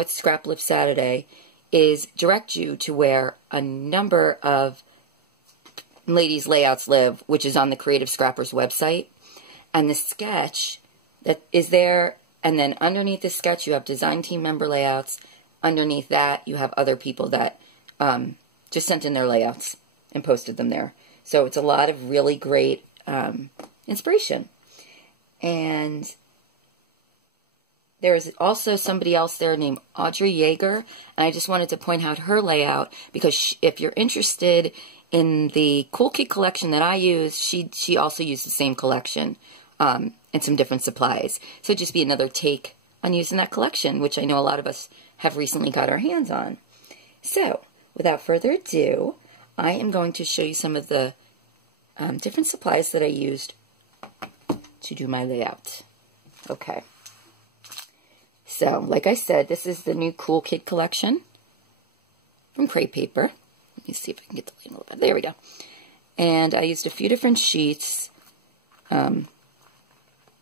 know it's Scraplift Saturday, is direct you to where a number of ladies' layouts live, which is on the Creative Scrappers website. And the sketch that is there, and then underneath the sketch you have design team member layouts. Underneath that you have other people that just sent in their layouts and posted them there. So it's a lot of really great inspiration. And there is also somebody else there named Audrey Yeager, and I just wanted to point out her layout because if you're interested in the Cool Kid collection that I use, she also used the same collection and some different supplies. So it'd just be another take on using that collection, which I know a lot of us have recently got our hands on. So without further ado, I am going to show you some of the different supplies that I used to do my layout. Okay. So, like I said, this is the new Cool Kid collection from Crepe Paper. Let me see if I can get the light a little bit. There we go. And I used a few different sheets.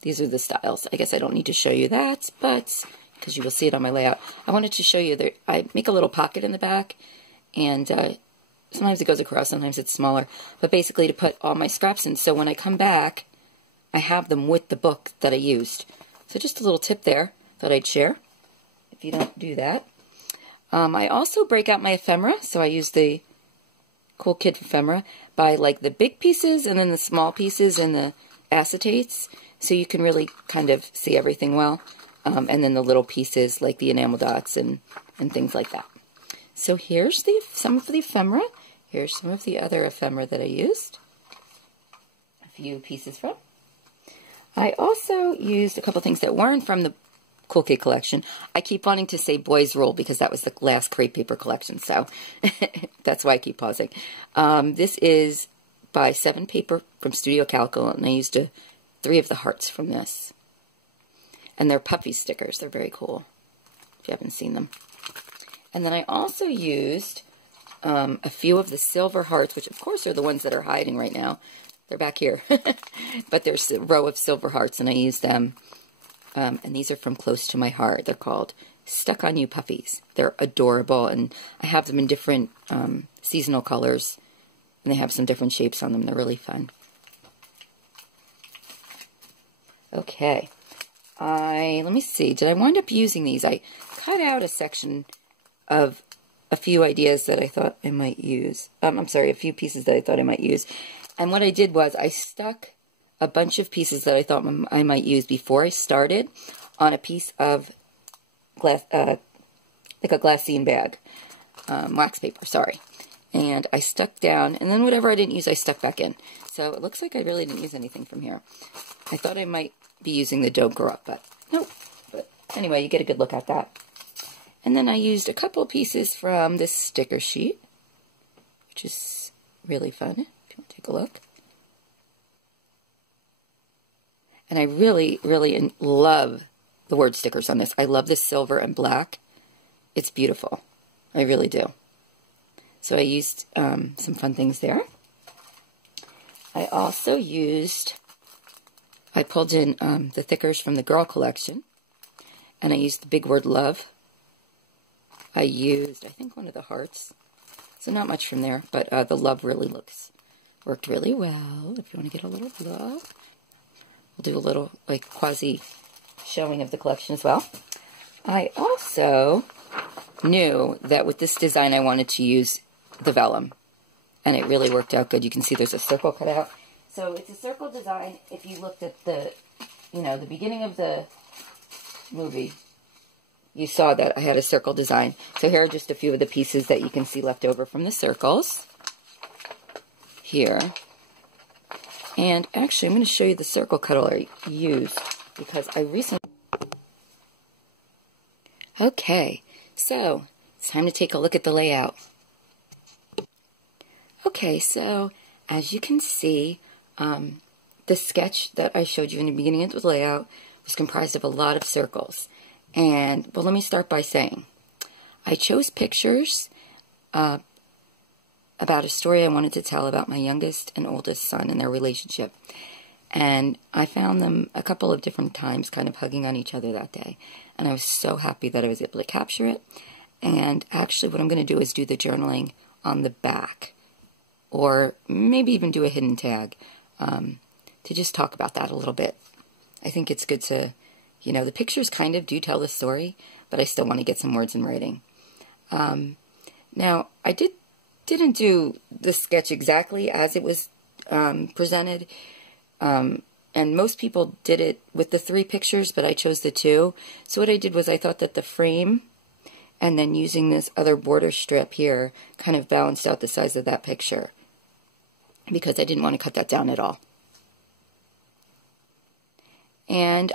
These are the styles. I guess I don't need to show you that, but because you will see it on my layout. I wanted to show you that I make a little pocket in the back, and sometimes it goes across, sometimes it's smaller, but basically to put all my scraps in. So when I come back, I have them with the book that I used. So just a little tip there. Thought I'd share, if you don't do that. I also break out my ephemera, so I use the Cool Kid ephemera by like the big pieces and then the small pieces and the acetates, so you can really kind of see everything well, and then the little pieces like the enamel dots and things like that. So here's some of the ephemera. Here's some of the other ephemera that I used. A few pieces from. I also used a couple things that weren't from the Cool Kid collection. I keep wanting to say Boys Rule because that was the last Crepe Paper collection, so that's why I keep pausing. This is by 7 Paper from Studio Calico, and I used 3 of the hearts from this. And they're puffy stickers. They're very cool, if you haven't seen them. And then I also used a few of the silver hearts, which of course are the ones that are hiding right now. They're back here. But there's a row of silver hearts, and I used them. And these are from Close to My Heart. They're called Stuck on You Puppies. They're adorable, and I have them in different seasonal colors, and they have some different shapes on them. They're really fun. Okay. Let me see. Did I wind up using these? I cut out a section of a few ideas that I thought I might use. I'm sorry, a few pieces that I thought I might use. And what I did was I stuck a bunch of pieces that I thought I might use before I started on a piece of glass, like a glassine bag, wax paper, sorry. And I stuck down, and then whatever I didn't use, I stuck back in. So it looks like I really didn't use anything from here. I thought I might be using the Don't Grow Up, but nope. But anyway, you get a good look at that. And then I used a couple pieces from this sticker sheet, which is really fun, if you want to take a look. And I really, really love the word stickers on this. I love the silver and black. It's beautiful. I really do. So I used some fun things there. I also used, I pulled in the thickers from the Girl collection. And I used the big word love. I used, I think, one of the hearts. So not much from there, but the love really worked really well. If you want to get a little love. We'll do a little, like, quasi showing of the collection as well. I also knew that with this design I wanted to use the vellum, and it really worked out good. You can see there's a circle cut out. So it's a circle design. If you looked at the, the beginning of the movie, you saw that I had a circle design. So here are just a few of the pieces that you can see left over from the circles. Here. And actually, I'm going to show you the circle cutter I used because I recently... Okay, so it's time to take a look at the layout. Okay, so as you can see, the sketch that I showed you in the beginning of the layout was comprised of a lot of circles. And, well, let me start by saying, I chose pictures about a story I wanted to tell about my youngest and oldest son and their relationship. And I found them a couple of different times kind of hugging on each other that day. And I was so happy that I was able to capture it. And actually what I'm going to do is do the journaling on the back. Or maybe even do a hidden tag to just talk about that a little bit. I think it's good to, you know, the pictures kind of do tell the story, but I still want to get some words in writing. Now, I didn't do the sketch exactly as it was presented. And most people did it with the 3 pictures, but I chose the 2. So what I did was I thought that the frame and then using this other border strip here kind of balanced out the size of that picture, because I didn't want to cut that down at all. And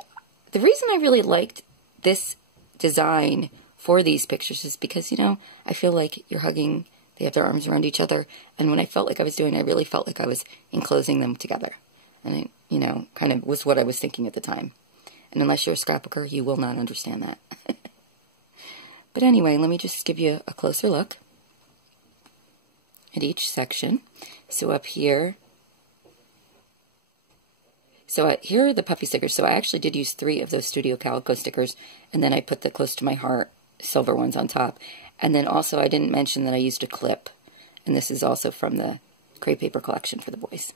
the reason I really liked this design for these pictures is because, you know, I feel like you're hugging, they have their arms around each other, and when I felt like I was doing, I really felt like I was enclosing them together. And it, you know, kind of was what I was thinking at the time. And unless you're a scrapbooker, you will not understand that. But anyway, let me just give you a closer look at each section. So up here, here are the puffy stickers. So I actually did use 3 of those Studio Calico stickers, and then I put the Close to My Heart silver ones on top. And then also I didn't mention that I used a clip, and this is also from the Crepe Paper collection for the boys.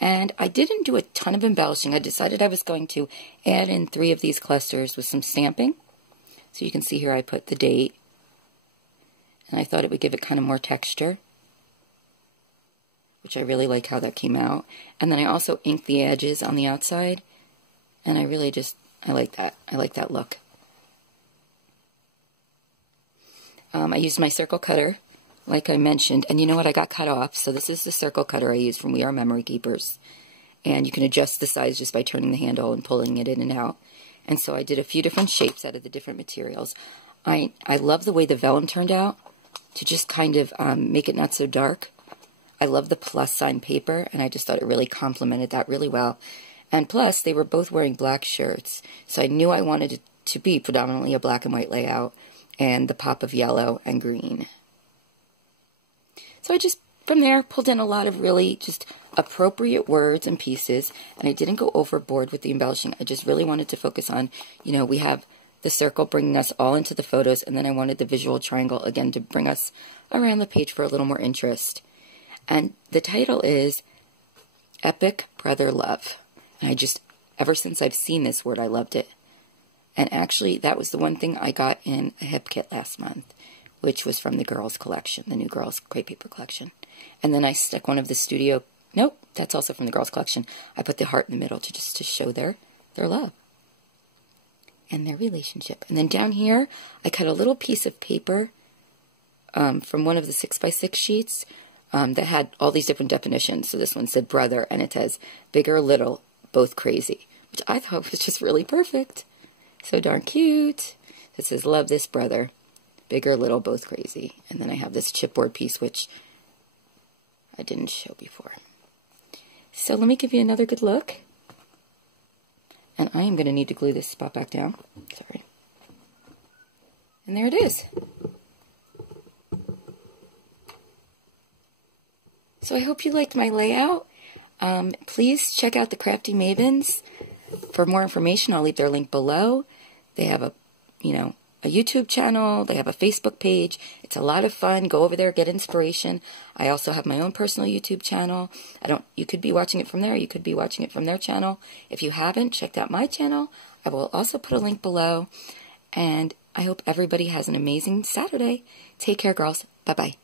And I didn't do a ton of embellishing. I decided I was going to add in 3 of these clusters with some stamping. So you can see here I put the date, and I thought it would give it kind of more texture, which I really like how that came out. And then I also inked the edges on the outside, and I really just, I like that. I like that look. I used my circle cutter, like I mentioned, and you know what, I got cut off. So this is the circle cutter I used from We Are Memory Keepers. And you can adjust the size just by turning the handle and pulling it in and out. And so I did a few different shapes out of the different materials. I love the way the vellum turned out, to just kind of make it not so dark. I love the plus sign paper, and I just thought it really complemented that really well. And plus, they were both wearing black shirts, so I knew I wanted it to be predominantly a black and white layout, and the pop of yellow and green. So I just, from there, pulled in a lot of really just appropriate words and pieces, and I didn't go overboard with the embellishing. I just really wanted to focus on, you know, we have the circle bringing us all into the photos, and then I wanted the visual triangle, again, to bring us around the page for a little more interest. And the title is Epic Brother Love. And I just, ever since I've seen this word, I loved it. And actually, that was the one thing I got in a hip kit last month, which was from the girls' collection, the new girls' Crepe Paper collection. And then I stuck one of the Studio, nope, that's also from the girls' collection. I put the heart in the middle to show their love and their relationship. And then down here, I cut a little piece of paper from one of the 6x6 sheets that had all these different definitions. So this one said brother, and it says big or little, both crazy, which I thought was just really perfect. So darn cute. It says, love this brother, big or little, both crazy. And then I have this chipboard piece, which I didn't show before. So let me give you another good look. And I am going to need to glue this spot back down. Sorry. And there it is. So I hope you liked my layout. Please check out the Crafty Mavens. For more information, I'll leave their link below. They have a YouTube channel. They have a Facebook page. It's a lot of fun. Go over there, get inspiration. I also have my own personal YouTube channel. You could be watching it from there. You could be watching it from their channel. If you haven't checked out my channel, I will also put a link below. And I hope everybody has an amazing Saturday. Take care, girls. Bye-bye.